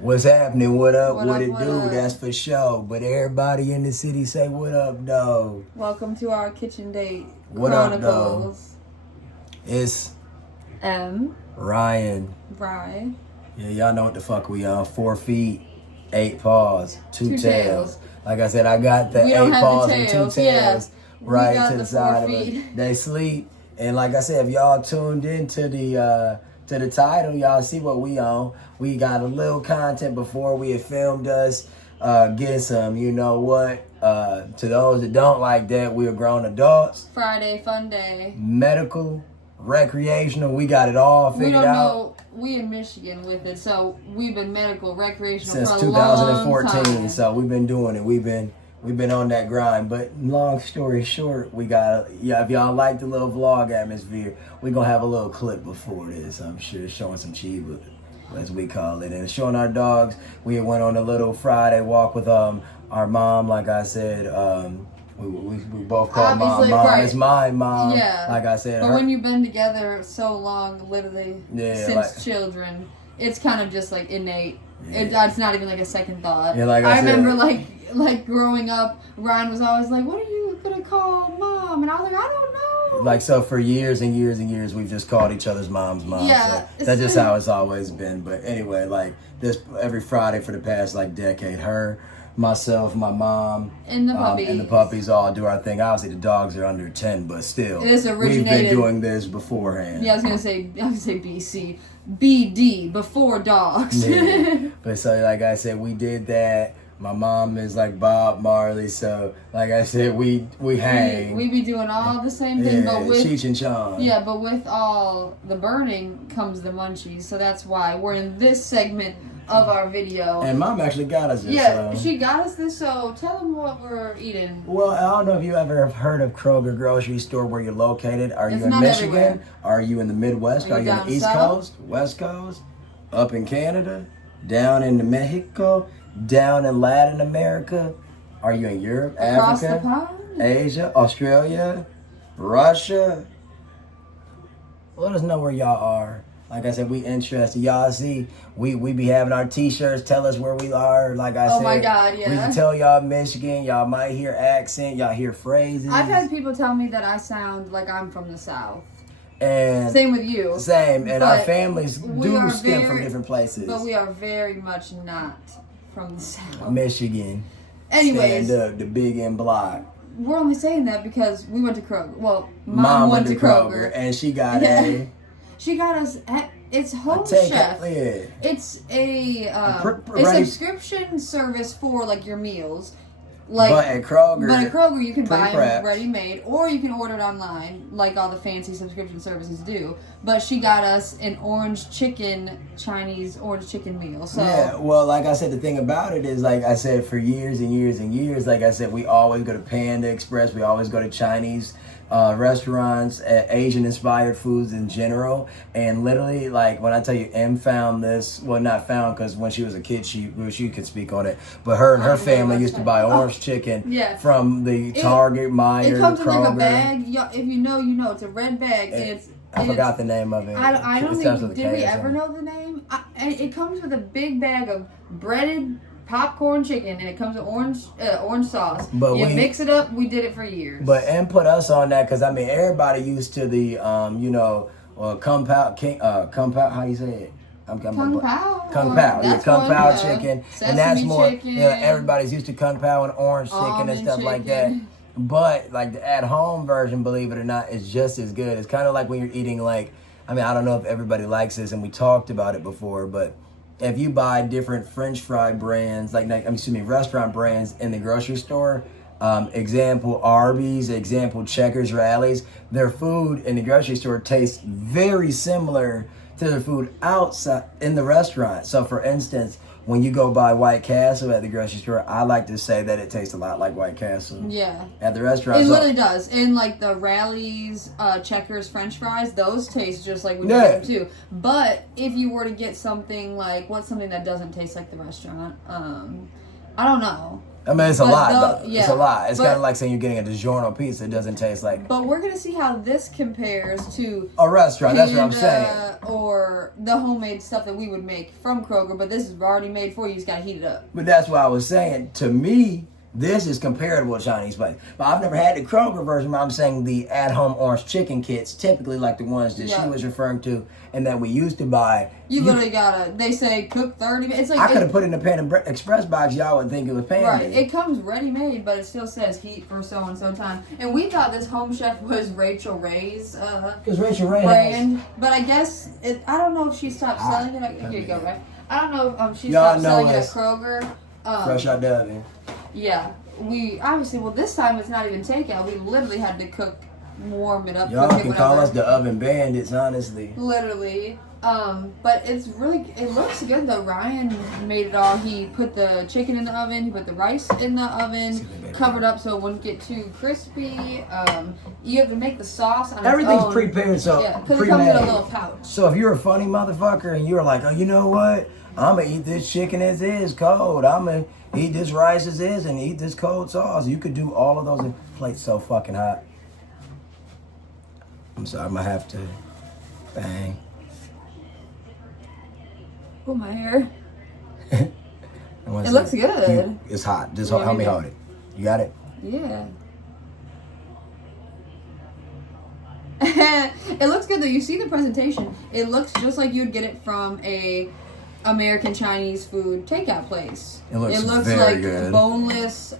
What's happening? What up? What it What do? up? That's for sure. But everybody in the city say what up, though. Welcome to our kitchen date What up, though? chronicles. It's M. Ryan. Rye. Yeah, y'all know what the fuck we on. 4 feet, 8 paws, 2 Two tails. tails. Like I said, I got the We 8 don't have the paws and 2 tails, tails yeah. right We got to the the side 4 of feet. it. They sleep. And like I said, if y'all tuned into the title, y'all see what we on. We got a little content before we had filmed us. Get some, you know what? To those that don't like that, we are grown adults. Friday fun day. Medical, recreational, we got it all We figured don't out. know. We in Michigan with it, so we've been medical, recreational Since for a 2014, long time. so we've been doing it. We've been on that grind. But long story short, we got if y'all like the little vlog atmosphere, we gonna have a little clip before this. I'm sure showing some chiba, as we call it, and showing our dogs. We went on a little Friday walk with our mom. Like I said, we both call mom. Obviously, Mom right. It's my mom. Yeah. Like I said, But when you've been together so long, literally since children, it's kind of just like innate. Yeah. It's not even like a second thought. Yeah, like I said. remember like growing up, Ryan was always like, "What are you gonna call mom?" And I was like, "I don't know." Like, so for years and years and years, we've just called each other's moms. Yeah, So that's just how it's always been. But anyway, like this every Friday for the past like decade, her, myself, my mom, And the puppies. and the puppies all do our thing. Obviously, the dogs are under 10, but still, This we've originated- been doing this beforehand. Yeah, I was gonna say BC, BD before dogs. Yeah. But so, like I said, we did that. My mom is like Bob Marley, so like I said, we hang. We be doing all the same thing, but with Cheech and Chong. yeah, but with all the burning comes the munchies. So that's why we're in this segment of our video. And mom actually got us this. Yeah, she got us this. So tell them what we're eating. Well, I don't know if you ever have heard of Kroger grocery store where you're located. Are you It's in not Michigan? everywhere. Are you in the Midwest? Are Are you you in down the East south? Coast, West Coast, up in Canada, down in Mexico, down in Latin America? Are you in Europe, Across the Africa, pond? Asia, Australia, Russia? Let us know where y'all are. Like I said, we interested. Y'all see, we be having our t-shirts. Tell us where we are. Like I said, Oh my God, yeah. we can tell y'all Michigan. Y'all might hear accent. Y'all hear phrases. I've had people tell me that I sound like I'm from the South. and Same with you. Same, and our But families we do are stem from very- different places. But we are very much not from the South. Michigan. Anyways, Stand up, the big and block. we're only saying that because we went to Kroger. Well, Mom went to Kroger. and she got Yeah. She got us at it's Home Take Chef. it. It's a ready- subscription service for like your meals. Like, But at Kroger, you can buy pre-prepped. them ready-made, or you can order it online, like all the fancy subscription services do. But she got us an Chinese orange chicken meal. So yeah, well, like I said, the thing about it is, like I said, for years and years and years, like I said, we always go to Panda Express. We always go to Chinese restaurants, Asian-inspired foods in general. And literally, like, when I tell you, M found this, well, not found, because when she was a kid, she could speak on it. But her and her family used to buy orange chicken Yeah. from the Target, Meijer, it comes in like a Kroger. bag. If you know, you know. It's a red bag, and it's. I forgot the name of it. I don't It starts think. with a Did K we or ever something. know the name? And it comes with a big bag of breaded popcorn chicken, and it comes with orange sauce. But you we- mix it up. We did it for years. But M put us on that because I mean everybody used to the compound how you say it? Kung Pao. Kung Pao, yeah, That's Kung one, Pao yeah. chicken, Sesame and that's more. chicken. Yeah, everybody's used to Kung Pao and orange chicken and Almond stuff like that. chicken. But like the at-home version, believe it or not, is just as good. It's kind of like when you're eating like, I mean, I don't know if everybody likes this, and we talked about it before, but if you buy different French fry brands, restaurant brands in the grocery store. Example Arby's, example Checkers, Rallies. Their food in the grocery store tastes very similar to their food outside in the restaurant. So, for instance, when you go buy White Castle at the grocery store, I like to say that it tastes a lot like White Castle. Yeah. At the restaurant. It So- really does. And like the Rallies, Checkers, French fries, those taste just like we Yeah. make them too. But if you were to get something like, what's something that doesn't taste like the restaurant? I don't know. I mean, it's a But lot, though. yeah, It's a lot. It's but- kind of like saying you're getting a DiGiorno pizza. It doesn't taste like But we're gonna see how this compares to a restaurant. That's what I'm Panda saying. or the homemade stuff that we would make from Kroger. But this is already made for you. You just gotta heat it up. But that's what I was saying. To me, this is comparable to Chinese place. But I've never had the Kroger version, but I'm saying the at-home orange chicken kits, typically like the ones that Yeah. she was referring to and that we used to buy. You literally gotta. They say cook 30 minutes. It's like I could have put it in the Panda Express box. Y'all would think it was Panda. right. It comes ready made, but it still says heat for so and so time. And we thought this home chef was Rachel Ray's Because Rachel Ray has... brand, but I guess I don't know if she stopped selling it. Here you go, right? I don't know if she Y'all stopped know selling it at us. Kroger. Fresh out the oven. Yeah, we obviously. Well, this time it's not even takeout. We literally had to warm it up. Y'all cook it, can call whatever. us the oven bandits, honestly. Literally. But it looks good though. Ryan made it all. He put the chicken in the oven, he put the rice in the oven, covered up so it wouldn't get too crispy. You have to make the sauce on Everything's its own. prepared, so Yeah, because it comes in a pre-made. little pouch. So if you're a funny motherfucker and you're like, oh, you know what? I'm going to eat this chicken as is, cold. I'm going to eat this rice as is and eat this cold sauce. You could do all of those. The plate's so fucking hot. I'm sorry, I'm going to have to bang. Oh, my hair. It looks good. It's hot. Just Yeah, help me maybe. hold it. You got it? Yeah. It looks good though. You see the presentation. It looks just like you'd get it from a American Chinese food takeout place. It looks very like good. boneless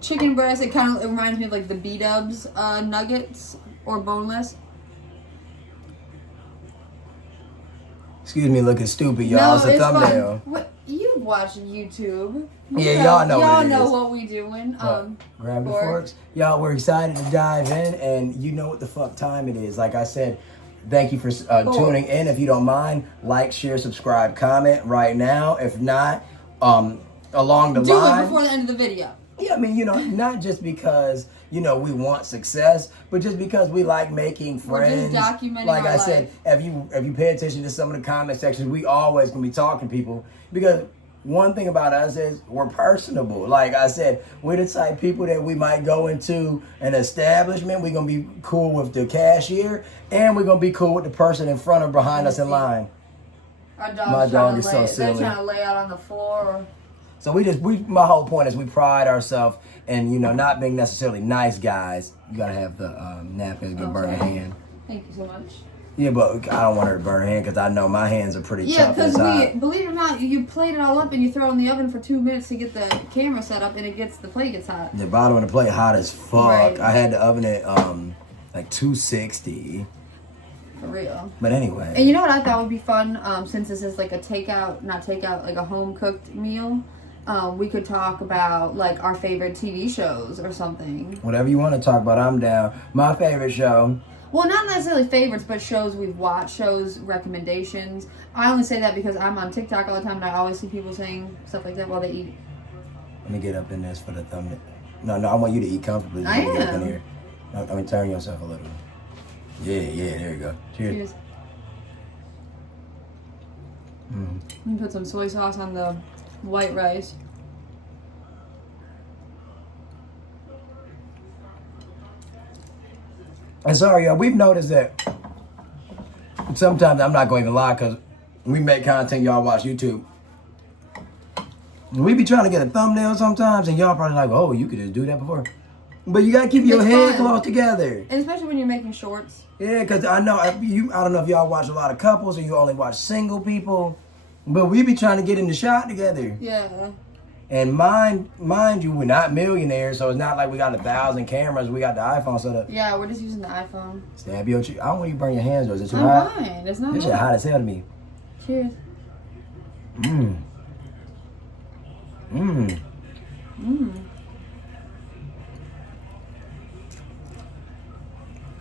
chicken breast. It reminds me of like the B-dubs nuggets or boneless. Excuse me looking stupid, y'all. It's a thumbnail. fun. What, you've watched YouTube. Yeah, y'all know what Y'all it know is. what we doing. Grab the fork. forks. Y'all, we're excited to dive in, and you know what the fuck time it is. Like I said, thank you for tuning in. If you don't mind, like, share, subscribe, comment right now. If not, along the Do line. it before the end of the video. Yeah, I mean, not just because, we want success, but just because we like making friends. We're just documenting like our I said, if you pay attention to some of the comment sections, we always gonna be talking to people because one thing about us is we're personable. Like I said, we're the type of people that we might go into an establishment. We're gonna be cool with the cashier, and we're gonna be cool with the person in front or behind us in line. Our dog's My dog trying is to so lay, silly. They're trying to lay out on the floor. So my whole point is we pride ourselves in, not being necessarily nice guys. You gotta have the napkins to burn a hand. Thank you so much. Yeah, but I don't want her to burn her hand because I know my hands are pretty Yeah, tough because inside. believe it or not, you plate it all up and you throw it in the oven for 2 minutes to get the camera set up, and the plate gets hot. The bottom of the plate hot as fuck. Right. I had the oven at like 260. For real. But anyway. And you know what I thought would be fun, since this is like a like a home cooked meal. We could talk about like our favorite TV shows or something. Whatever you want to talk about, I'm down. My favorite show. Well, not necessarily favorites, but shows we've watched, shows recommendations. I only say that because I'm on TikTok all the time and I always see people saying stuff like that while they eat. Let me get up in this for the thumbnail. No, I want you to eat comfortably. I Get up in am. here. I mean, turn yourself a little. Yeah, there you go. Cheers. Cheers. Mm. Let me put some soy sauce on the white rice. And sorry, y'all, we've noticed that sometimes, I'm not going to lie, because we make content, y'all watch YouTube. We be trying to get a thumbnail sometimes, and y'all probably like, oh, you could just do that before. But you got to keep your It's head fun. close together. And especially when you're making shorts. Yeah, because I don't know if y'all watch a lot of couples or you only watch single people, but we be trying to get in the shot together. Yeah. And mind you, we're not millionaires, so it's not like we got 1,000 cameras. We got the iPhone set up. Yeah, we're just using the iPhone. Stab your cheek. I don't want you to burn your hands, though. Is it too I'm hot? fine. It's not This shit hot. hot as hell to me. Cheers. Mmm. Mmm. Mmm.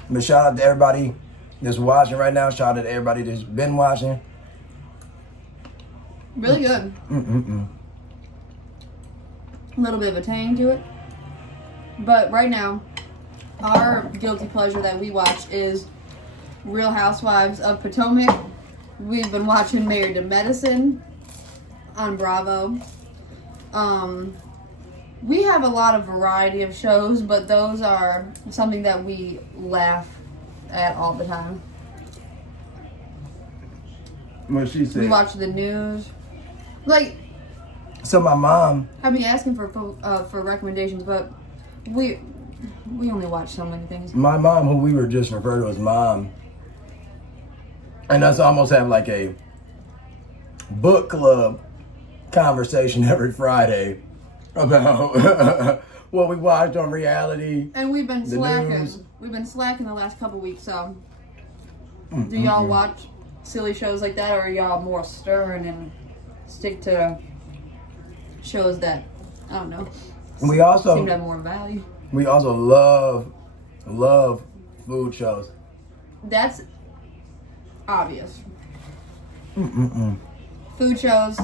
But shout out to everybody that's watching right now. Shout out to everybody that's been watching. Really good. A little bit of a tang to it. But right now, our guilty pleasure that we watch is Real Housewives of Potomac. We've been watching Married to Medicine on Bravo. We have a lot of variety of shows, but those are something that we laugh at all the time. What she said. We watch the news. Like, so my mom. I mean, asking for recommendations, but we only watch so many things. My mom, who we were just referred to as mom, and us almost have like a book club conversation every Friday about what we watched on reality. And we've been slacking. News. We've been slacking the last couple weeks. So, do y'all watch silly shows like that, or are y'all more stern and stick to shows that I don't know? We also seem to have more value. We also love food shows. That's obvious. Food shows.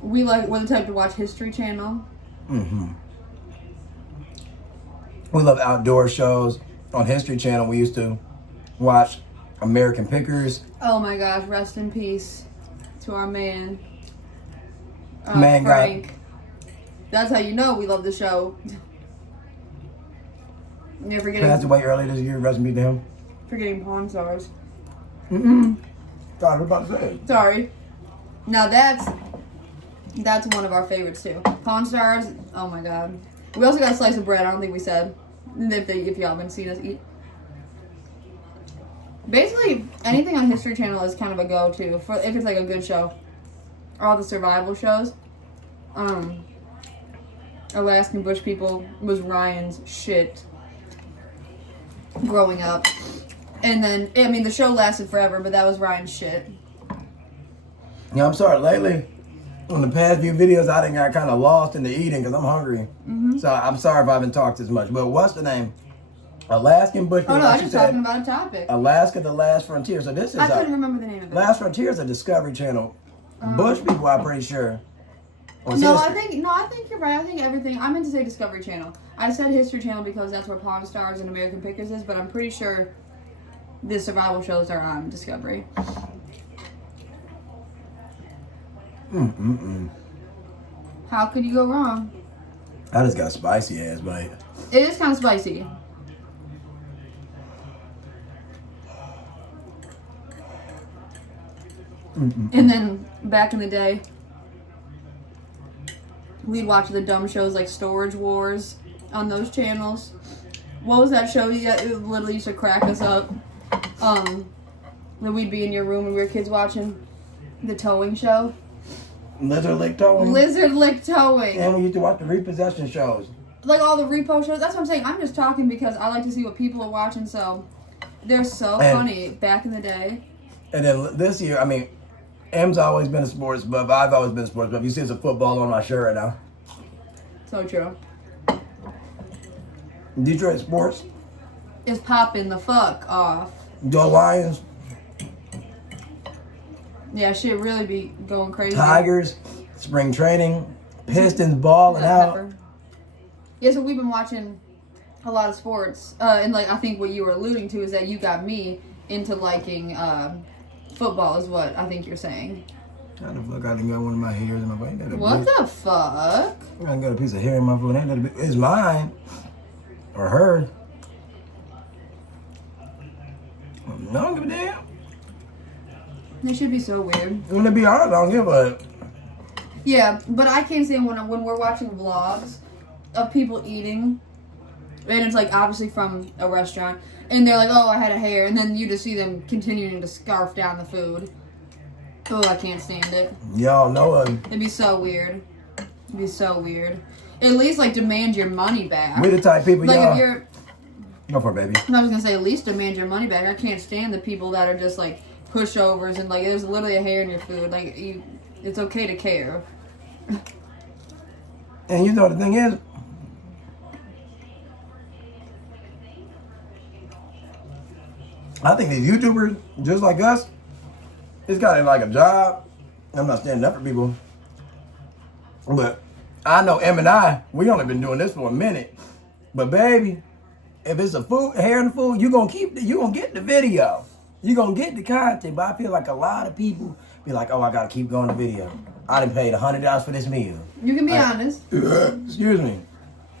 We're the type to watch History Channel. We love outdoor shows. On History Channel, we used to watch American Pickers. Oh my gosh, rest in peace to our man, Man Frank. That's how you know we love the show. You're forgetting. Passed away early this year. Rest in peace to him. Forgetting Pawn Stars. Thought I was about to say. Sorry. Now that's one of our favorites too. Pawn Stars. Oh my god. We also got a slice of bread. I don't think we said if y'all been seeing us eat. Basically, anything on History Channel is kind of a go-to for if it's like a good show. All the survival shows. Alaskan Bush People was Ryan's shit growing up. And then, I mean, the show lasted forever, but that was Ryan's shit. Yeah, I'm sorry. Lately, on the past few videos, I done got kind of lost in the eating because I'm hungry. So I'm sorry if I haven't talked as much. But what's the name? Alaskan Bush People. Oh, no, I was just talking about a topic. Alaska, the Last Frontier. So this is I couldn't remember the name of it. Last Frontier is a Discovery Channel. Bush People, I'm pretty sure. No, I think you're right. I think everything. I meant to say Discovery Channel. I said History Channel because that's where Pawn Stars and American Pickers is, but I'm pretty sure the survival shows are on Discovery. How could you go wrong? I just got a spicy ass bite. It is kind of spicy. And then back in the day, we'd watch the dumb shows like Storage Wars on those channels. What was that show? It literally used to crack us up. That we'd be in your room when we were kids watching the towing show. Lizard Lick Towing. Lizard Lick Towing. And we used to watch the repossession shows. Like all the repo shows. That's what I'm saying. I'm just talking because I like to see what people are watching. So they're so funny back in the day. And then this year, I mean, M's always been a sports buff. I've always been a sports buff. You see, there's a football on my shirt right now. So true. Detroit sports. Is popping the fuck off. The Lions. Yeah, shit really be going crazy. Tigers. Spring training. Pistons balling out. Yeah, so we've been watching a lot of sports. And like I think what you were alluding to is that you got me into liking football is what I think you're saying. How the fuck I done got one of my hairs in my foot? What the fuck? I got a piece of hair in my foot. It's mine. Or hers. I don't give a damn. It should be so weird. When to be honest, I don't give a... Yeah, but I can't stand when we're watching vlogs of people eating, and it's like obviously from a restaurant, and they're like, oh, I had a hair, and then you just see them continuing to scarf down the food. Oh, I can't stand it. Y'all know It'd be so weird. It'd be so weird. At least like demand your money back. we the type of people Like y'all... if you're... Go for it, baby. I was gonna say at least demand your money back. I can't stand the people that are just like pushovers and like there's literally a hair in your food. Like it's okay to care. And you know the thing is, I think these YouTubers, just like us, it's got like a job. I'm not standing up for people, but I know Em and I, we only been doing this for a minute. But baby, if it's a food, hair in the food, you gonna get the video. You gonna get the content. But I feel like a lot of people be like, oh, I gotta keep going to video. I done paid $100 for this meal. You can be honest. Excuse me.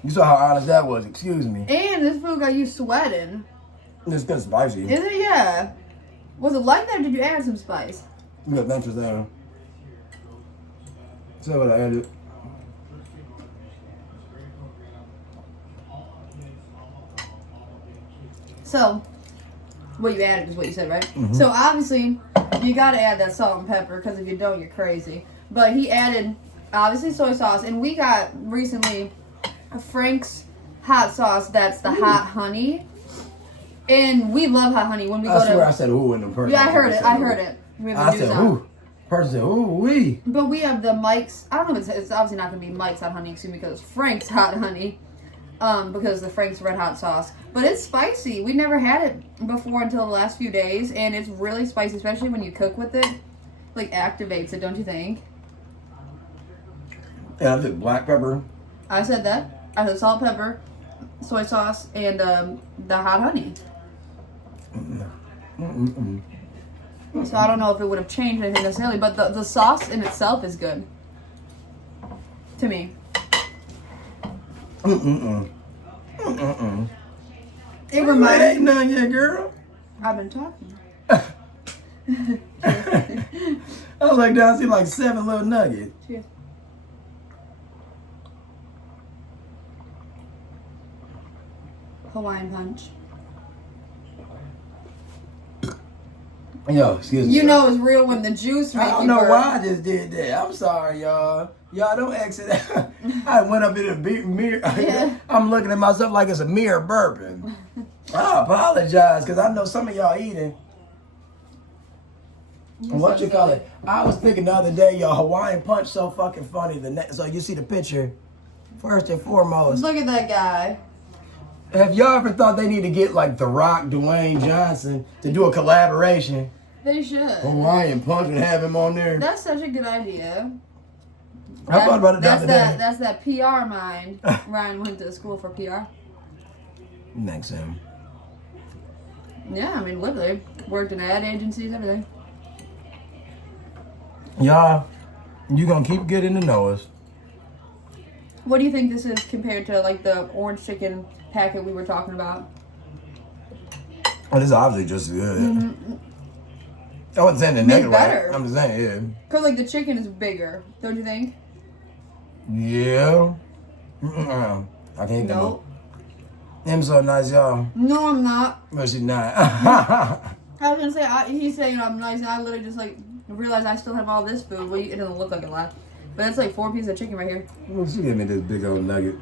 You saw how honest that was. Excuse me. And this food got you sweating. It's good spicy. Is it? Yeah. Was it like that or did you add some spice? Yeah, thanks for saying. So what I added. So, what you added is what you said, right? So obviously, you gotta add that salt and pepper because if you don't, you're crazy. But he added, obviously, soy sauce. And we got recently Frank's hot sauce that's the hot honey. And we love hot honey when we go to... I swear I said ooh in the person. Yeah, I heard it. We have the I news said on. ooh. Person said ooh wee. But we have the Mike's... I don't know if it's obviously not going to be Mike's hot honey, excuse me, because it's Frank's hot honey. Because the Frank's red hot sauce. But it's spicy. We never had it before until the last few days. And it's really spicy, especially when you cook with it. Like, activates it, don't you think? Yeah, I said black pepper. I said that. I said salt, pepper, soy sauce, and the hot honey. So I don't know if it would have changed anything necessarily, but the sauce in itself is good. To me. It reminds ain't none yet, girl. I've been talking. I was like down, see like 7 little nuggets. Cheers. Hawaiian punch. Yo, excuse me. You know it's real when the juice makes I don't you know burp. why I just did that. I'm sorry, y'all. Y'all don't exit. I went up in a mirror. Yeah. I'm looking at myself like it's a mirror burping. I apologize because I know some of y'all eating. What you call it? I was thinking the other day, y'all, Hawaiian punch so fucking funny. So you see the picture. First and foremost, Look at that guy. have y'all ever thought they need to get like The Rock, Dwayne Johnson to do a collaboration? They should. Hawaiian punch and have him on there. That's such a good idea. I thought about it the other day. That's that PR mind. Ryan went to school for PR. Next him. Yeah, I mean, literally. Worked in ad agencies, everything. Y'all, you gonna keep getting to know us. What do you think this is compared to, like, the orange chicken packet we were talking about? Oh, this is obviously just good. I wasn't saying the negative. better. I'm just saying, yeah. Because, like, the chicken is bigger, don't you think? Yeah. I can't get No. him so nice, y'all. No, I'm not. But she's not. I was going to say, he's saying I'm nice, and I literally just, like, realized I still have all this food. Well, it doesn't look like a lot. But that's, like, 4 pieces of chicken right here. Well, she gave me this big old nugget.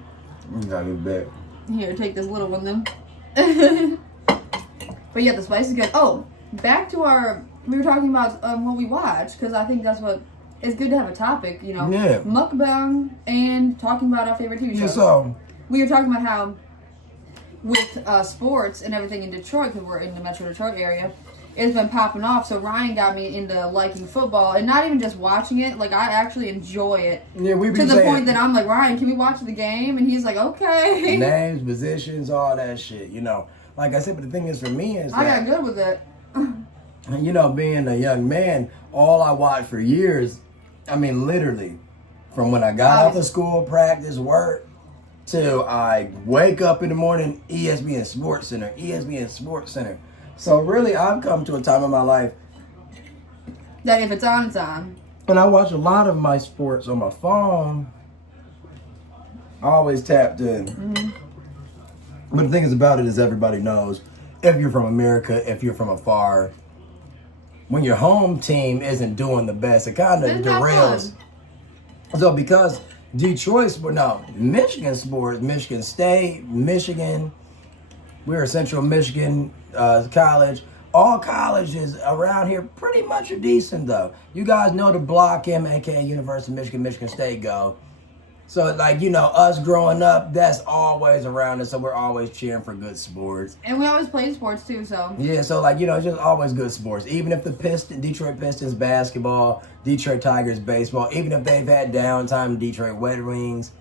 You got it back. Here, take this little one, then. But, yeah, the spice is good. Oh, back to our... We were talking about what we watch, because I think that's what... It's good to have a topic, you know. Yeah. Mukbang and talking about our favorite TV shows. Yeah, so... We were talking about how with sports and everything in Detroit, because we're in the Metro Detroit area, it's been popping off. So Ryan got me into liking football, and not even just watching it. Like, I actually enjoy it. Yeah, we be to the saying point that I'm like, Ryan, can we watch the game? And he's like, okay. names, positions, all that shit, you know. Like I said, but the thing is for me is I that... got good with it. You know, being a young man, all I watched for years, I mean, literally, from when I got off of school, practice, work, till I wake up in the morning, ESPN Sports Center, ESPN Sports Center. So really, I've come to a time in my life That if it's on, it's on. when I watch a lot of my sports on my phone, I always tapped in. But the thing is about it is everybody knows, if you're from America, if you're from afar, when your home team isn't doing the best, it kind of It's not derails. So because Detroit, Michigan sports, Michigan State, Michigan, we're a Central Michigan college. All colleges around here pretty much are decent though. You guys know the Block M, aka University of Michigan, Michigan State go. So, like, you know, us growing up, that's always around us, so we're always cheering for good sports. And we always play sports, too, so. Yeah, so, like, you know, it's just always good sports. Even if the Detroit Pistons basketball, Detroit Tigers baseball, even if they've had downtime, Detroit Red Wings,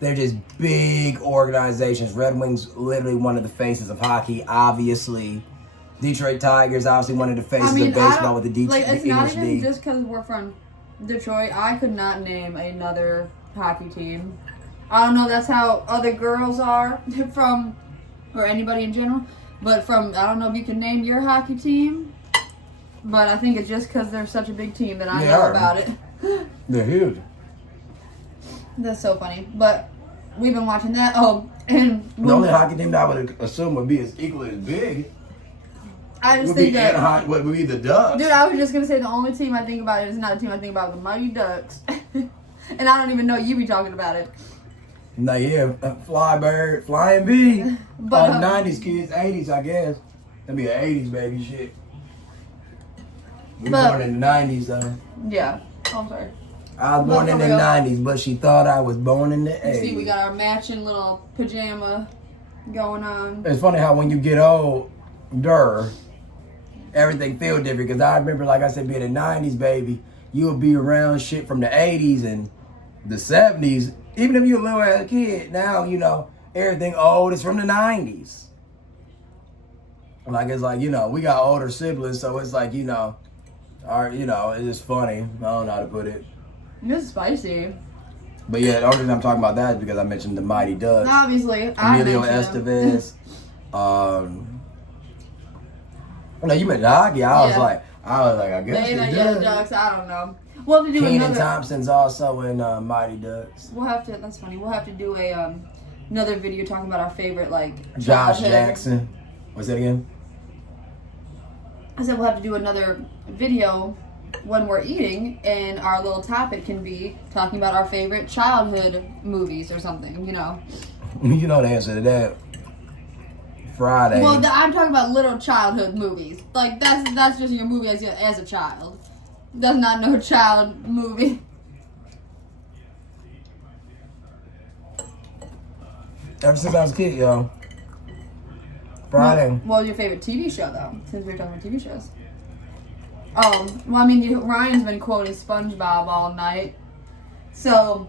they're just big organizations. Red Wings, literally one of the faces of hockey, obviously. Detroit Tigers, obviously one of the faces I mean, of baseball with the like, it's English not even D. just because we're from Detroit. I could not name another hockey team. I don't know if that's how other girls are from, or anybody in general, but I don't know if you can name your hockey team, but I think it's just because they're such a big team that I know about it. They're huge. That's so funny. But we've been watching that. Oh, and The only hockey team that I would assume would be as equally as big I just would think be that would be the Ducks. Dude, I was just gonna say the only team I think about is not a team I think about, the Mighty Ducks. And I don't even know you be talking about it. No, yeah, Fly Bird, Flying B. But, All 90s kids, 80s, I guess. That'd be an 80s baby shit. We born in the 90s, though. Yeah. Oh, I'm sorry. I was born in the 90s, but she thought I was born in the 80s. See, we got our matching little pajama going on. It's funny how when you get older, everything feels different. Because I remember, like I said, being a 90s baby, you would be around shit from the 80s and the 70s. Even if you're a little ass kid, now, you know, everything old is from the 90s. Like, it's like, you know, we got older siblings, so it's like, you know, it's just funny. I don't know how to put it. It's spicy. But yeah, the only reason I'm talking about that is because I mentioned the Mighty Ducks. Obviously, Emilio Estevez. No, you mentioned hockey. I was like, I guess They it the does. Ducks. I don't know. We'll have to do Keenan another. Thompson's also in Mighty Ducks. We'll have to. That's funny. We'll have to do another video talking about our favorite Josh childhood. Jackson. What's that again? I said we'll have to do another video when we're eating, and our little topic can be talking about our favorite childhood movies or something. You know. You know the answer to that. Friday. Well, I'm talking about little childhood movies. Like that's just your movie as a child. That's not no child movie. Ever since I was a kid, yo. Friday. What was your favorite TV show though? Since we're talking about TV shows. Well, I mean, Ryan's been quoting SpongeBob all night. So,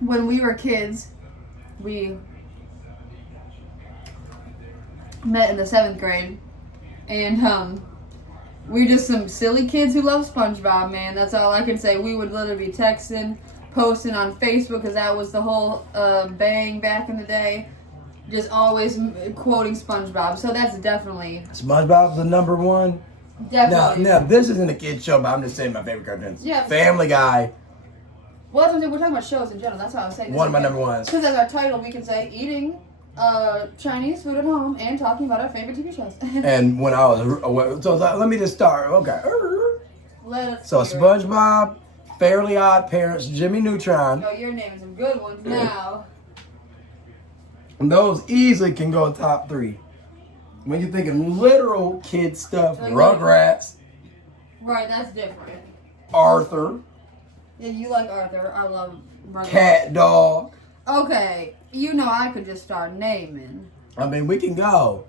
when we were kids, we met in the 7th grade, and we're just some silly kids who love SpongeBob, man. That's all I can say. We would literally be texting, posting on Facebook, because that was the whole bang back in the day. Just always quoting SpongeBob. So that's definitely... SpongeBob's the number one. Definitely. Now, this isn't a kid's show, but I'm just saying my favorite cartoons. Yeah. Family Guy. Well, that's what I'm saying. We're talking about shows in general. That's what I was saying. One of my number ones. Because as our title, we can say eating Chinese food at home and talking about our favorite TV shows. And when I was... So let me just start. Okay. So hear it. SpongeBob, Fairly Odd Parents, Jimmy Neutron. Oh, you're naming some good ones now. And those easily can go top 3. When you're thinking literal kid stuff, Like Rugrats, Right, that's different. Arthur, Yeah, you like Arthur. I love Rugrats. Cat Dog. Okay, you know I could just start naming. I mean, we can go.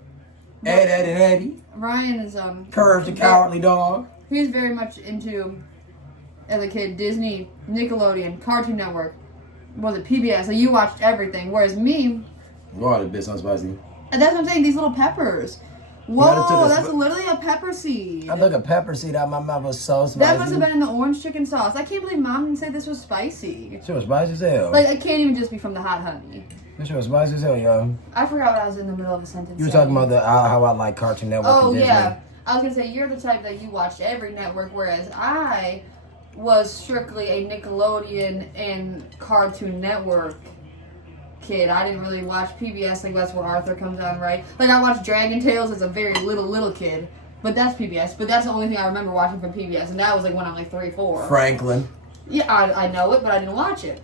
Ed, Ed, and Eddie. Ryan is Courage the Cowardly Dog. he's very much into, as a kid, Disney, Nickelodeon, Cartoon Network. Was it PBS? So you watched everything. Whereas me, Wow, this bitch sounds spicy. and that's what I'm saying. These little peppers. might have took Whoa, a that's literally a pepper seed. I took a pepper seed out of my mouth. It was so spicy. That must have been in the orange chicken sauce. I can't believe Mom didn't say this was spicy. Shit was spicy as hell. Like, it can't even just be from the hot honey. This shit was spicy as hell, yo. I forgot what I was in the middle of a sentence. You were saying. talking about how I like Cartoon Network. Oh, and Disney. yeah. I was going to say, you're the type that you watched every network, whereas I was strictly a Nickelodeon and Cartoon Network kid. I didn't really watch PBS. Like, that's where Arthur comes on, right? Like, I watched Dragon Tales as a very little kid. But that's PBS. But that's the only thing I remember watching from PBS. And that was, like, when I'm, like, 3, 4. Franklin. Yeah, I know it, but I didn't watch it.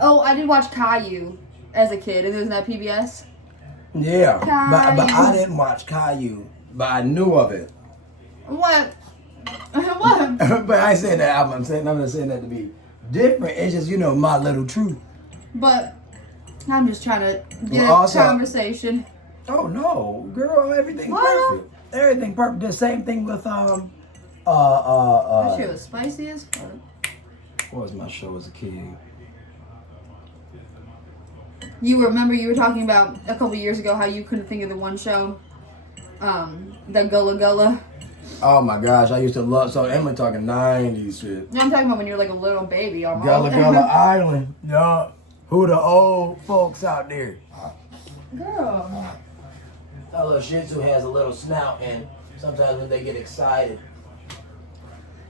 Oh, I did watch Caillou as a kid. Isn't that PBS? Yeah. But I Caillou. didn't watch Caillou. But I knew of it. What? What? But I said that. I'm not saying that to be different. It's just, my little truth. But I'm just trying to get Well, also- a conversation. Oh, no. Girl, everything's What? perfect. Everything perfect. The same thing with, That shit was spicy as fuck. what was my show as a kid? You were talking about a couple years ago how you couldn't think of the one show The Gullah Gullah. Oh my gosh, I used to love. So Emily talking 90s shit. I'm talking about when you're like a little baby almost. Gullah Gullah Island, yeah. Who the old folks out there? Girl. That little Shih Tzu has a little snout, and sometimes when they get excited, Yeah,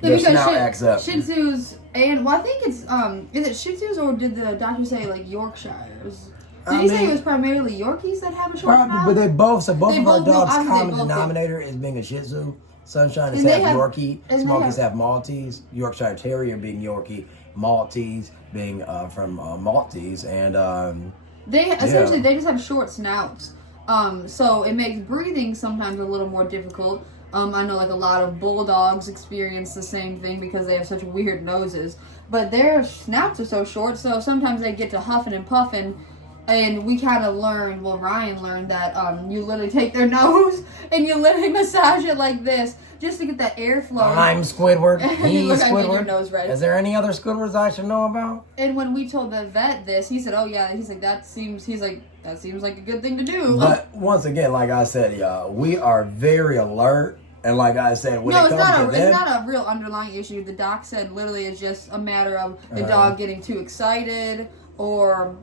their because snout acts up. Shih Tzus and I think it's is it Shih Tzus or did the doctor say like Yorkshires? Did he say it was primarily Yorkies that have a short Probably, snout? but they both. So both They of our both do. dogs' Obviously, common they both do. denominator is being a Shih Tzu. Sunshine is And they half have- Yorkie. and they Smokies have- have Maltese. Yorkshire Terrier being Yorkie. Maltese being from Maltese, and They essentially they just have short snouts. So it makes breathing sometimes a little more difficult. I know like a lot of bulldogs experience the same thing because they have such weird noses. But their snouts are so short, so sometimes they get to huffing and puffing. And we kind of learned, well, Ryan learned that you literally take their nose and you literally massage it like this just to get that airflow. I'm Squidward. He's Look, I made your Squidward. nose red. Is there any other Squidwards I should know about? And when we told the vet this, he said, "Oh yeah," he's like, "That seems," "that seems like a good thing to do." But once again, like I said, y'all, we are very alert. And like I said, when it comes to them, it's not a real underlying issue. The doc said literally it's just a matter of the dog getting too excited, or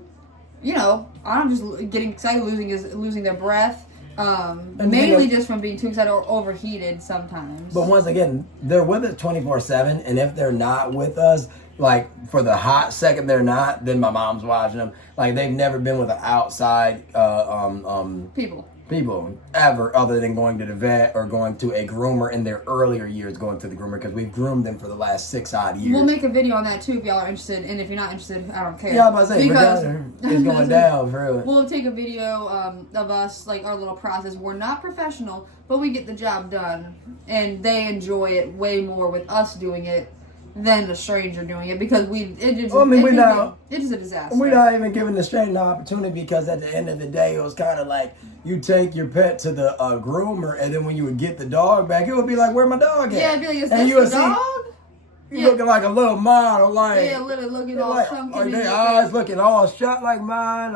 I'm just getting excited, losing their breath. Mainly just from being too excited or overheated sometimes. But once again, they're with us 24/7, and if they're not with us, like for the hot second they're not, then my mom's watching them. Like they've never been with an outside people ever, other than going to the vet or going to a groomer in their earlier years, going to the groomer, because we've groomed them for the last 6 odd years. We'll make a video on that too if y'all are interested, and if you're not interested, I don't care. Yeah, I'm about to say, because it's going down for real. We'll take a video of us, like our little process. We're not professional, but we get the job done, and they enjoy it way more with us doing it than the stranger doing it, because it's just a disaster. We're not even giving the stranger an opportunity, because at the end of the day, it was kind of like you take your pet to the groomer, and then when you would get the dog back, it would be like, where my dog at? Yeah, it'd be like, is and this the dog? You looking like a little model, like literally looking all like, chunky. are their eyes looking all shut like mine?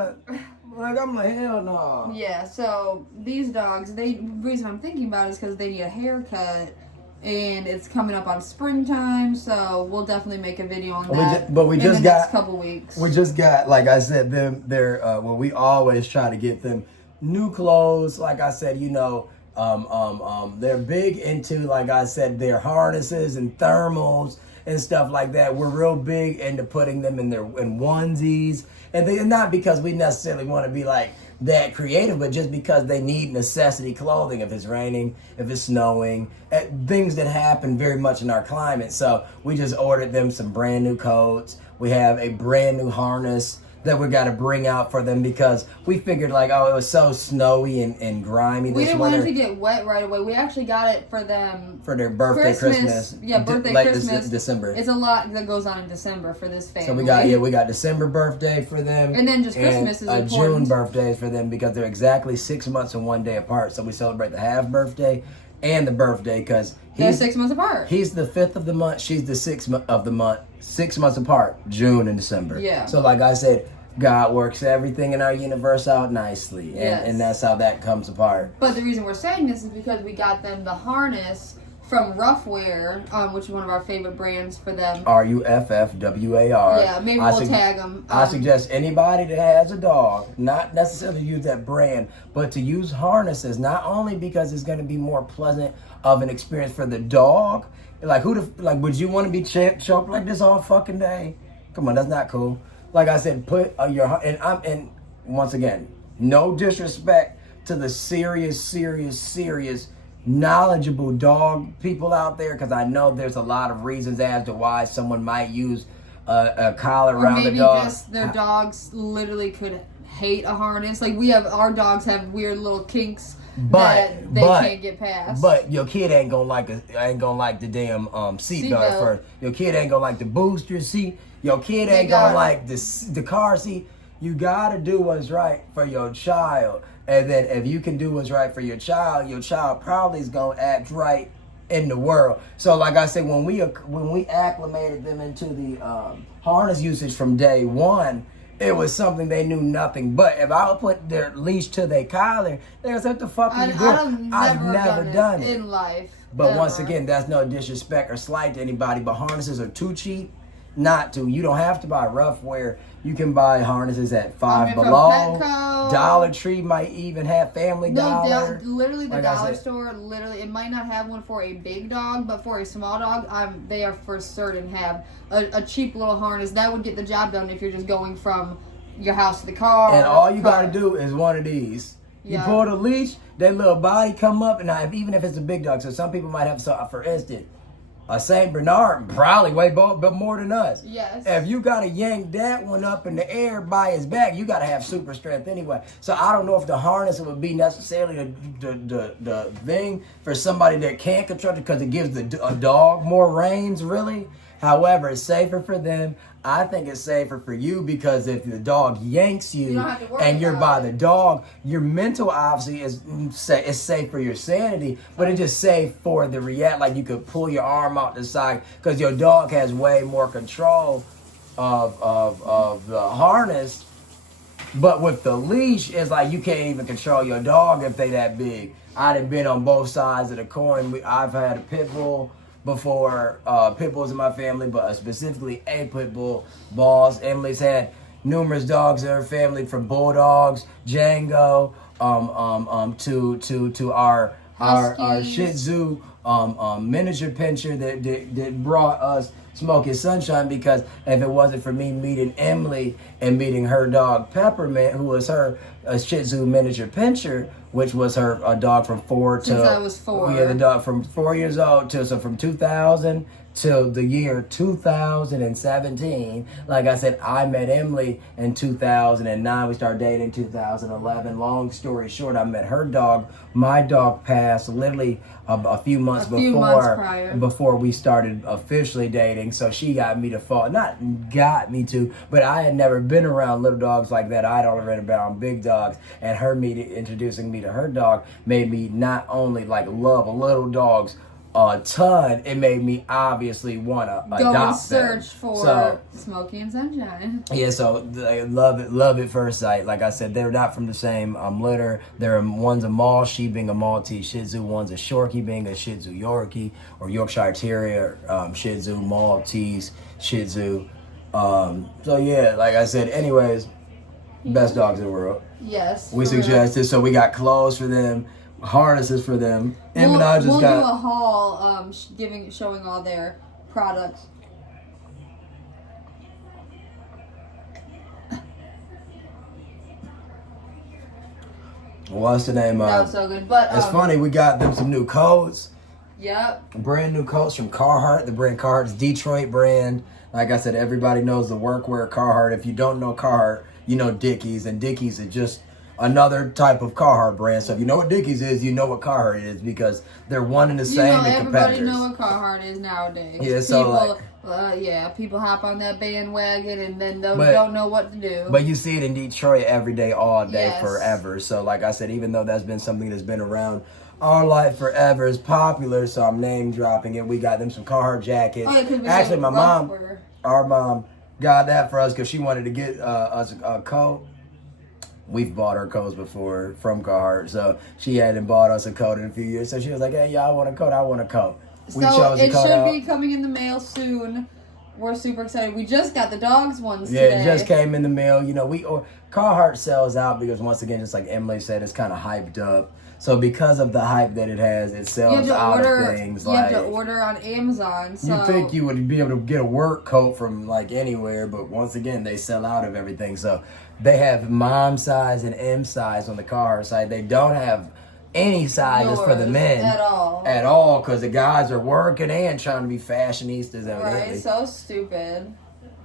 Like I'm like, hell no. Yeah, so these dogs, the reason I'm thinking about it is because they need a haircut. And it's coming up on springtime, so we'll definitely make a video on that. But we just in the got next couple weeks. We just got, like I said, they're well, we always try to get them new clothes. Like I said, they're big into, like I said, their harnesses and thermals and stuff like that. We're real big into putting them in onesies, and not because we necessarily want to be like that creative, but just because they need necessity clothing if it's raining, if it's snowing, things that happen very much in our climate. So we just ordered them some brand new coats. We have a brand new harness that we got to bring out for them, because we figured like, it was so snowy and grimy this We didn't winter. want it to get wet right away. We actually got it for them For their birthday, Christmas. Yeah, birthday, late Christmas. December. It's a lot that goes on in December for this family. So we got December birthday for them, and then just Christmas is a important. June birthday for them, because they're exactly 6 months and 1 day apart. So we celebrate the half birthday and the birthday, because They're 6 months apart. He's the 5th of the month. She's the 6th of the month. 6 months apart, June and December. Yeah. So like I said, God works everything in our universe out nicely, and that's how that comes apart. But the reason we're saying this is because we got them the harness from Roughwear, which is one of our favorite brands for them. RUFFWAR. Yeah, maybe we'll tag them. I suggest anybody that has a dog, not necessarily use that brand, but to use harnesses, not only because it's going to be more pleasant of an experience for the dog. Like, would you want to be choked like this all fucking day? Come on, that's not cool. Like I said, put and once again, no disrespect to the serious, knowledgeable dog people out there, because I know there's a lot of reasons as to why someone might use a collar around the dog. Maybe just their dogs literally could hate a harness. Like our dogs have weird little kinks that they can't get past. But your kid ain't gonna like the damn seatbelt at first. Your kid ain't gonna like the booster seat. Your kid ain't gonna like the car seat. You gotta do what's right for your child. And then if you can do what's right for your child probably is gonna act right in the world. So like I said, when we acclimated them into the harness usage from day one, it was something they knew nothing. But if I would put their leash to their collar, they would say, what the fuck are you doing? I've never done it in life. But ever. once again, that's no disrespect or slight to anybody, but harnesses are too cheap not to. You don't have to buy rough wear. You can buy harnesses at $5 below. Dollar Tree might even have Family Dollar. Literally the dollar store, literally, it might not have one for a big dog, but for a small dog, they are for certain have a cheap little harness. That would get the job done if you're just going from your house to the car. And all you got to do is one of these. You pull the leash, that little body come up, and even if it's a big dog, so some people might have, for instance, a Saint Bernard probably weigh but more than us. Yes. If you got to yank that one up in the air by his back, you got to have super strength anyway. So I don't know if the harness would be necessarily the thing for somebody that can't control it, because it gives a dog more reins, really. However, it's safer for them. I think it's safer for you, because if the dog yanks you and you're by the dog, your mental obviously is safe for your sanity, but it's just safe for the like you could pull your arm out the side, because your dog has way more control of the harness. But with the leash, it's like you can't even control your dog if they that big. I done been on both sides of the coin. I've had a pit bull before, pit bulls in my family, but specifically a pit bull. Balls. Emily's had numerous dogs in her family, from bulldogs, Django, to our Shih Tzu, miniature pinscher that brought us Smoky Sunshine, because if it wasn't for me meeting Emily and meeting her dog Peppermint, who was her Shih Tzu miniature pinscher, which was her dog from 4 to... Since I was 4. Yeah, the dog from 4 years old so from 2000 till the year 2017. Like I said, I met Emily in 2009. We started dating in 2011. Long story short, I met her dog. My dog passed literally a few months before we started officially dating. So she got me to fall. Not got me to, but I had never been around little dogs like that. I'd already been around big dogs. And her introducing me to her dog made me not only love little dogs a ton, it made me obviously want to adopt them. Go and search for Smoky and Sunshine. Yeah, so I love it first sight. Like I said, they're not from the same litter. One's a Maltese being a Maltese Shih Tzu, one's a Shorkie being a Shih Tzu Yorkie, or Yorkshire Terrier, Shih Tzu, Maltese Shih Tzu. So yeah, like I said, anyways, best dogs in the world. Yes. We suggested, so we got clothes for them, harnesses for them. We'll do a haul showing all their products. What's the name? That was so good. But it's funny, we got them some new coats. Yep. Brand new coats from Carhartt. The brand Carhartt's Detroit brand. Like I said, everybody knows the workwear Carhartt. If you don't know Carhartt, you know Dickies, and Dickies is just another type of Carhartt brand. So if you know what Dickies is, you know what Carhartt is, because they're one and the same. Everybody know what Carhartt is nowadays. Yeah, so people hop on that bandwagon and then don't know what to do. But you see it in Detroit every day, all day, forever. So like I said, even though that's been something that's been around our life forever, is popular, so I'm name dropping it. We got them some Carhartt jackets. Actually, our mom got that for us because she wanted to get us a coat. We've bought her coats before from Carhartt, so she hadn't bought us a coat in a few years. So she was like, "Hey, y'all want a coat? I want a coat." We chose a coat. It should be coming in the mail soon. We're super excited. We just got the dogs ones today. Yeah, it just came in the mail. You know, Carhartt sells out because, once again, just like Emily said, it's kind of hyped up. So because of the hype that it has, it sells out of things. You have to order on Amazon. So you think you would be able to get a work coat from anywhere, but once again, they sell out of everything. So they have mom size and M size on the Carhartt side. They don't have any sizes for the men at all, because the guys are working and trying to be fashionistas. Right, so stupid.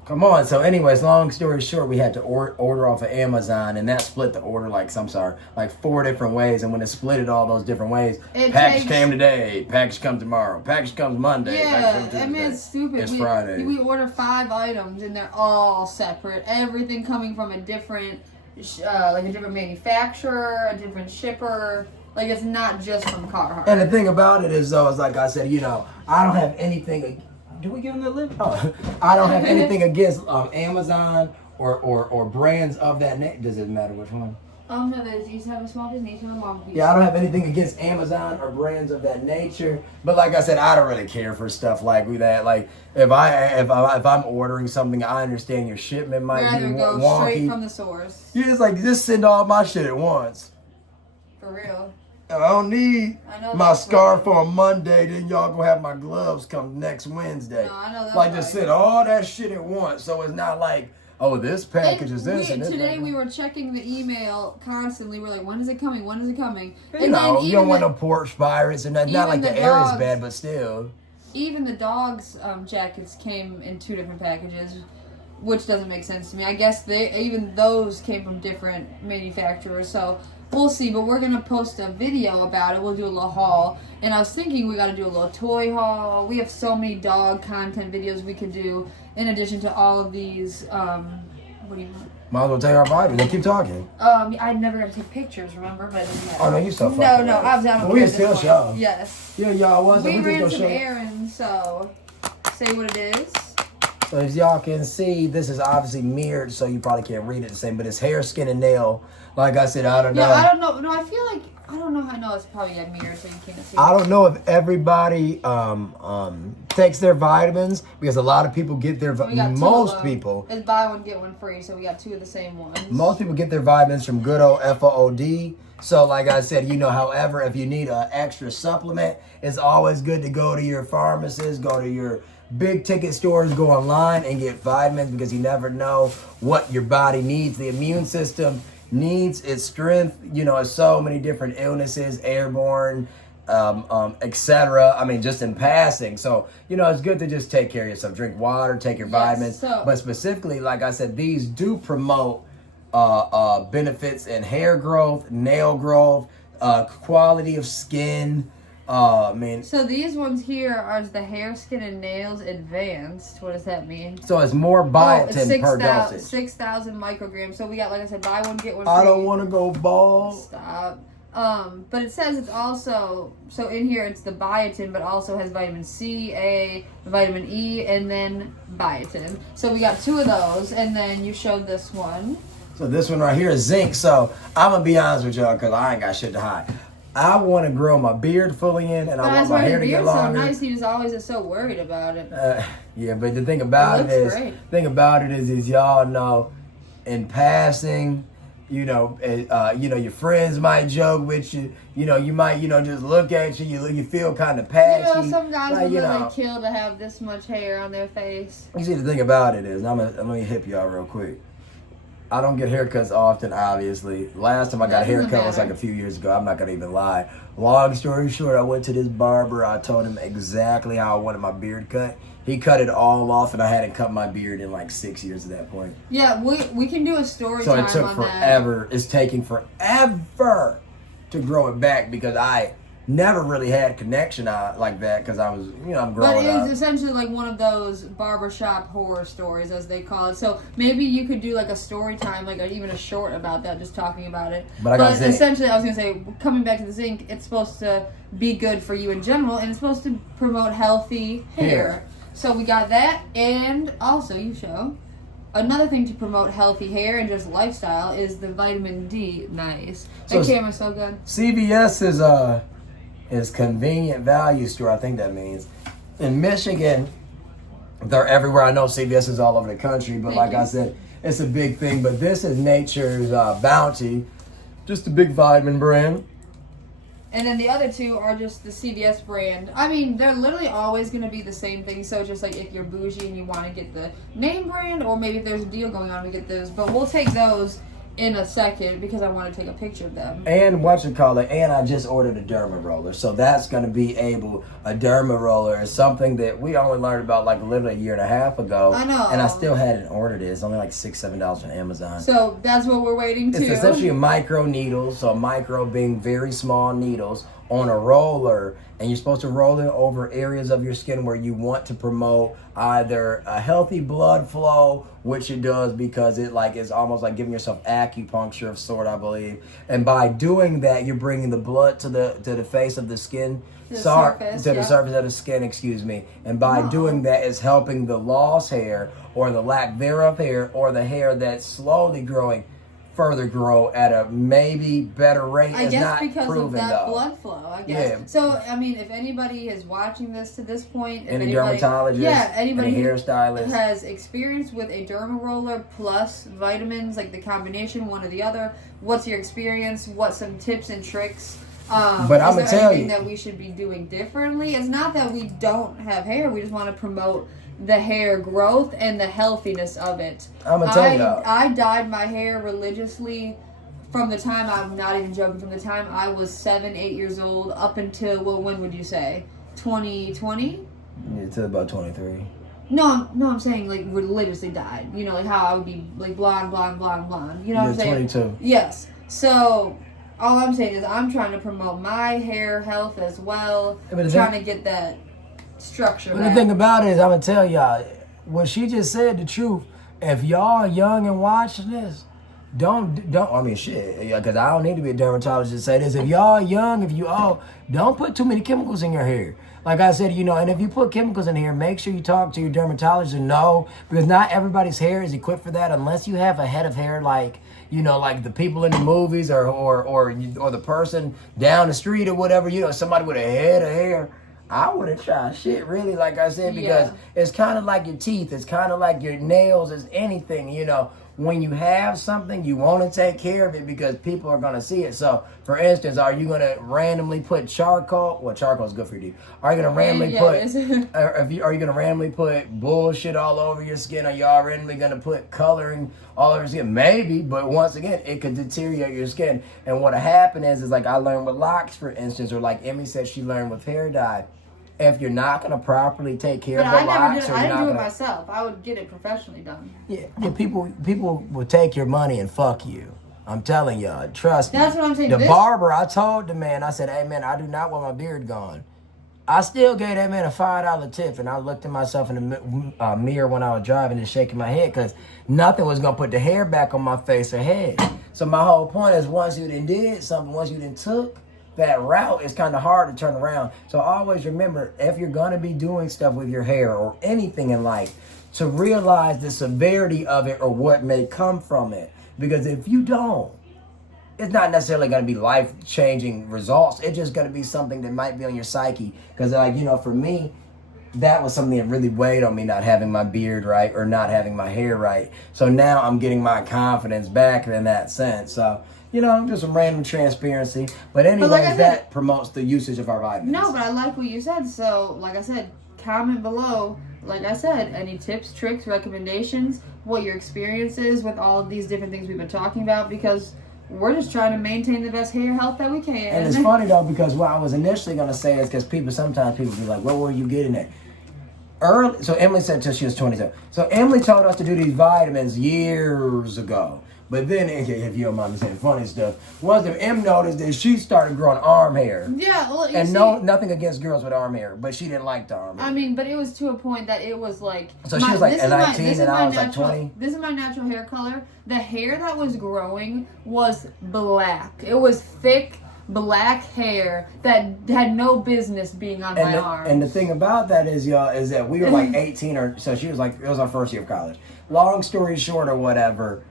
Come on. So anyways, long story short, we had to order off of Amazon, and that split the order like 4 different ways. And when it split it all those different ways, package came today, package comes tomorrow, package comes Monday. Yeah, I mean, it's stupid. It's Friday. We order 5 items, and they're all separate. Everything coming from a different, a different manufacturer, a different shipper. Like, it's not just from Carhartt. And the thing about it is, though, is like I said, I don't have anything. Do we give them the lip? Oh. I don't have anything against Amazon or brands of that name. Does it matter which one? No, they used to have a small business, they used to have a mom piece. Yeah, I don't have anything against Amazon or brands of that nature, but like I said, I don't really care for stuff like that. Like if I'm ordering something, I understand your shipment might Rather be go wonky. straight from the source. Yeah, it's like just send all my shit at once. For real. I don't need my that's scarf right. on Monday, then y'all gonna have my gloves come next Wednesday. No, I know that's like right. just send all that shit at once, so it's not like, oh, this package is this and this. Today we were checking the email constantly. We're like, when is it coming? When is it coming? You know, you don't want no porch pirates and not like the air is bad, but still. Even the dogs' jackets came in 2 different packages, which doesn't make sense to me. I guess even those came from different manufacturers, so we'll see. But we're gonna post a video about it. We'll do a little haul, and I was thinking we got to do a little toy haul. We have so many dog content videos we could do in addition to all of these. What do you want? Might as well take our vitamins. They keep talking. I never got to take pictures, remember? But it doesn't matter. Oh no, you still fucking. No, I was out of we still show. Yes. Yeah, y'all was. We ran just some show. errands, so say what it is. So as y'all can see, this is obviously mirrored, so you probably can't read it the same. But it's hair, skin, and nail. Like I said, I don't know. Yeah, I don't know. No, I feel like I don't know. I know it's probably a mirror, so you can't see. I don't know if everybody takes their vitamins because a lot of people get their most people. It's buy one get one free, so we got 2 of the same ones. Most people get their vitamins from good old FOOD. So like I said, however, if you need an extra supplement, it's always good to go to your pharmacist, go to your big ticket stores, go online and get vitamins because you never know what your body needs. The immune system needs its strength. It's so many different illnesses, airborne, etc. I mean, just in passing. So, it's good to just take care of yourself. Drink water, take your vitamins. But specifically, like I said, these do promote benefits in hair growth, nail growth, quality of skin. So these ones here are the hair, skin, and nails advanced. What does that mean? So it's more biotin per dosage. 6,000 micrograms. So we got, like I said, buy one get one free. I don't want to go bald. Stop. But it says it's also, so in here it's the biotin, but also has vitamin C, A, vitamin E, and then biotin. So we got 2 of those, and then you showed this one. So this one right here is zinc. So I'm going to be honest with y'all because I ain't got shit to hide. I want to grow my beard fully in, and I want my hair to get longer. So nice. He just always is so worried about it. Yeah, but the thing about it is, y'all know, in passing, your friends might joke with you. You might, just look at you. You feel kind of patchy. Some guys would really kill to have this much hair on their face. You see, the thing about it is, I'm gonna hip y'all real quick. I don't get haircuts often, obviously. Last time I got a haircut was like a few years ago. I'm not going to even lie. Long story short, I went to this barber. I told him exactly how I wanted my beard cut. He cut it all off, and I hadn't cut my beard in like 6 years at that point. Yeah, we can do a story time on that. So it took forever. It's taking forever to grow it back because I never really had connection like that because I was, I'm growing up. But it's essentially like one of those barbershop horror stories, as they call it. So maybe you could do like a story time, like even a short about that, just talking about it. But essentially, I was going to say, coming back to the zinc, it's supposed to be good for you in general, and it's supposed to promote healthy hair. So we got that, and also you show another thing to promote healthy hair and just lifestyle is the vitamin D. Nice. That camera's so good. CVS is convenient value store, I think that means. In Michigan, they're everywhere. I know CVS is all over the country, but I said, it's a big thing. But this is Nature's Bounty, just a big vitamin brand. And then the other 2 are just the CVS brand. I mean, they're literally always going to be the same thing. So just like if you're bougie and you want to get the name brand, or maybe if there's a deal going on, we get those. But we'll take those in a second because I want to take a picture of them. And and I just ordered a derma roller. So that's going to be a derma roller is something that we only learned about like literally a year and a half ago. I know. And I still hadn't ordered it. It's only like $6-7 on Amazon. So that's what we're waiting to. It's essentially a micro needle. So micro being very small needles on a roller, and you're supposed to roll it over areas of your skin where you want to promote either a healthy blood flow, which it does because it like is almost like giving yourself acupuncture of sort, I believe. And by doing that, you're bringing the blood to the face of the skin. The surface of the skin, excuse me. And by doing that, it's helping the lost hair or the lack thereof hair or the hair that's slowly growing further grow at a maybe better rate. I it's guess not because proven, of that though. blood flow, I guess. Yeah. So, I mean, if anybody is watching this to this point, if Any anybody, dermatologist, anybody any who hairstylist has experience with a derma roller plus vitamins, like the combination, one or the other, what's your experience? What's some tips and tricks? But I'm gonna tell you that we should be doing differently. It's not that we don't have hair. We just want to promote the hair growth and the healthiness of it. I'm gonna tell you though. I dyed my hair religiously from the time, I'm not even joking, from the time I was 7, 8 years old up until, well, when would you say? 2020? Yeah, till about 23. No, I'm saying like religiously dyed. You know, like how I would be like blonde. You know what I'm saying? 22. Yes. So all I'm saying is I'm trying to promote my hair health as well. Trying to get that structure But back. the thing about it is, I'm gonna tell y'all, what she just said, the truth. If y'all are young and watching this, don't. I mean, shit, because I don't need to be a dermatologist to say this. If y'all are young, if you all, don't put too many chemicals in your hair. Like I said, you know, and if you put chemicals in here, make sure you talk to your dermatologist and know, because not everybody's hair is equipped for that unless you have a head of hair like, you know, like the people in the movies or the person down the street or whatever, you know, somebody with a head of hair. I wouldn't try shit, really, like I said, because it's kind of like your teeth. It's kind of like your nails. It's anything, you know. When you have something, you want to take care of it because people are going to see it. So, for instance, are you going to randomly put charcoal? Well, charcoal is good for you. Are you going to randomly are you going to randomly put bullshit all over your skin? Are y'all randomly going to put coloring all over your skin? Maybe, but once again, it could deteriorate your skin. And what'll happen is like I learned with locks, for instance, or like Emmy said she learned with hair dye. If you're not going to properly take care of the locks, I didn't do it myself. I would get it professionally done. Yeah, people will take your money and fuck you. I'm telling y'all, trust me. That's what I'm saying. The barber, I told the man, I said, hey man, I do not want my beard gone. I still gave that man a $5 tip, and I looked at myself in the mirror when I was driving and shaking my head because nothing was going to put the hair back on my face or head. So my whole point is once you done did something, once you done took that route, it's kind of hard to turn around. So always remember, if you're going to be doing stuff with your hair or anything in life, to realize the severity of it or what may come from it. Because if you don't, it's not necessarily going to be life-changing results. It's just going to be something that might be on your psyche. Because, like, you know, for me, that was something that really weighed on me, not having my beard right or not having my hair right. So now I'm getting my confidence back in that sense. So, you know, just some random transparency. But anyways, that promotes the usage of our vitamins. No, but I like what you said. So, like I said, comment below. Like I said, any tips, tricks, recommendations, what your experience is with all of these different things we've been talking about, because we're just trying to maintain the best hair health that we can. And it's funny, though, because what I was initially going to say is because sometimes people be like, what were you getting at? So Emily said until she was 22. So Emily told us to do these vitamins years ago. But then, if you don't mind me saying funny stuff, once Em noticed that she started growing arm hair. Yeah, well, nothing against girls with arm hair, but she didn't like the arm hair. I mean, but it was to a point that it was like. So she was like 19 and I was like 20? This is my natural hair color. The hair that was growing was black. It was thick, black hair that had no business being on my arms. And the thing about that is, y'all, is that we were like 18 or so. She was like, it was our first year of college. Long story short or whatever,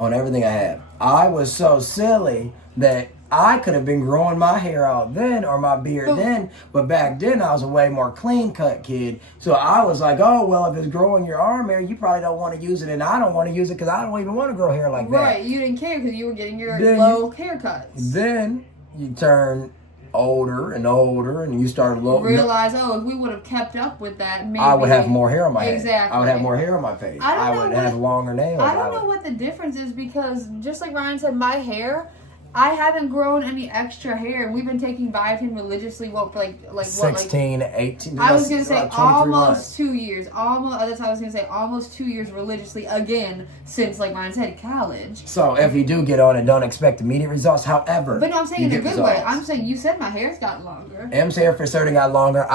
on everything I had, I was so silly that I could have been growing my hair out then or my beard then, but back then I was a way more clean cut kid. So I was like, oh, well, if it's growing your arm hair, you probably don't want to use it, and I don't want to use it because I don't even want to grow hair like that. Right, you didn't care because you were getting your low haircuts. Then you turn older and older, and you start realize, if we would have kept up with that, maybe I would have more hair on my head. Exactly. I would have more hair on my face. I would have longer nails. I don't know what the difference is, because just like Ryan said, my hair, I haven't grown any extra hair. We've been taking biotin religiously. What for like 16, 18. I was gonna say like 23 almost months. 2 years. Almost. That's how I was gonna say almost 2 years religiously again since like Ryan's had college. So if you do get on it, don't expect immediate results. However, But no, I'm saying you in a get good way. results. I'm saying you said my hair's gotten longer. M's hair for certain got longer.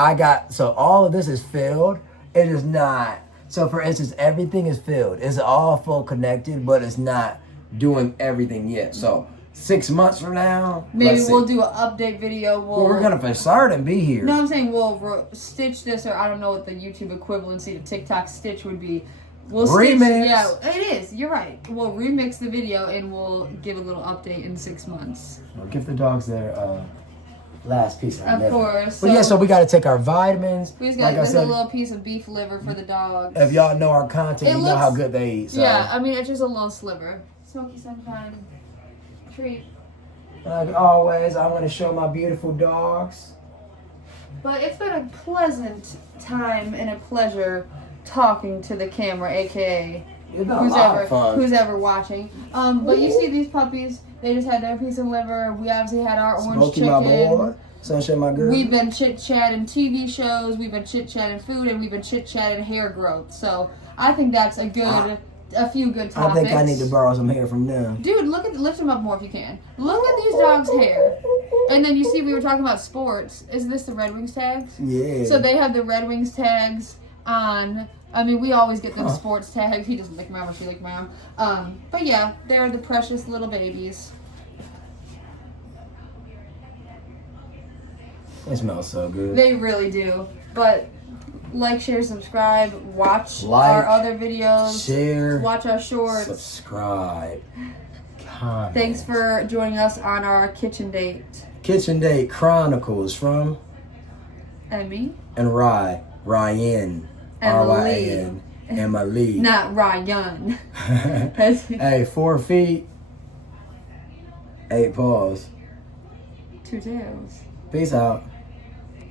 So all of this is filled. It is not. So for instance, everything is filled. It's all full connected, but it's not doing everything yet. So 6 months from now, Maybe let's see. we'll do an update video. Well, we're gonna for certain be here. No, I'm saying we'll stitch this, or I don't know what the YouTube equivalency to TikTok stitch would be. We'll Remix. Stitch, yeah, it is. You're right. We'll remix the video and we'll give a little update in 6 months. We'll give the dogs their last piece of Of liver. course. But yeah, so we got to take our vitamins. We just got Like I this said, a little piece of beef liver for the dogs. if y'all know our content, It you know looks- how good they eat. So. Yeah, I mean it's just a little sliver. Smoky Sunshine treat. Like always, I want to show my beautiful dogs. But it's been a pleasant time and a pleasure talking to the camera, aka It's been a lot of fun. who's ever watching. But you see these puppies, they just had their piece of liver. We obviously had our orange Smokey, chicken. my boy. Sunshine, my girl. We've been chit-chatting TV shows, we've been chit-chatting food, and we've been chit-chatting hair growth. So I think that's a few good I topics. think I need to borrow some hair from them. Dude, lift them up more if you can. Look at these dogs' hair. And then you see we were talking about sports. Is this the Red Wings tags? Yeah. So they have the Red Wings tags on. I mean, we always get them sports tags. He doesn't lick my arm, or she lick my arm. But yeah, they're the precious little babies. They smell so good. They really do. But like, share, subscribe, watch Like, our other videos, Share. watch our shorts. Subscribe. Comment. Thanks for joining us on our kitchen date. Kitchen Date Chronicles from Emmy and Ryan. Emily. R-Y-A-N. Emily. Not Ryan. That's Hey, 4 feet. 8 paws. 2 tails. Peace out.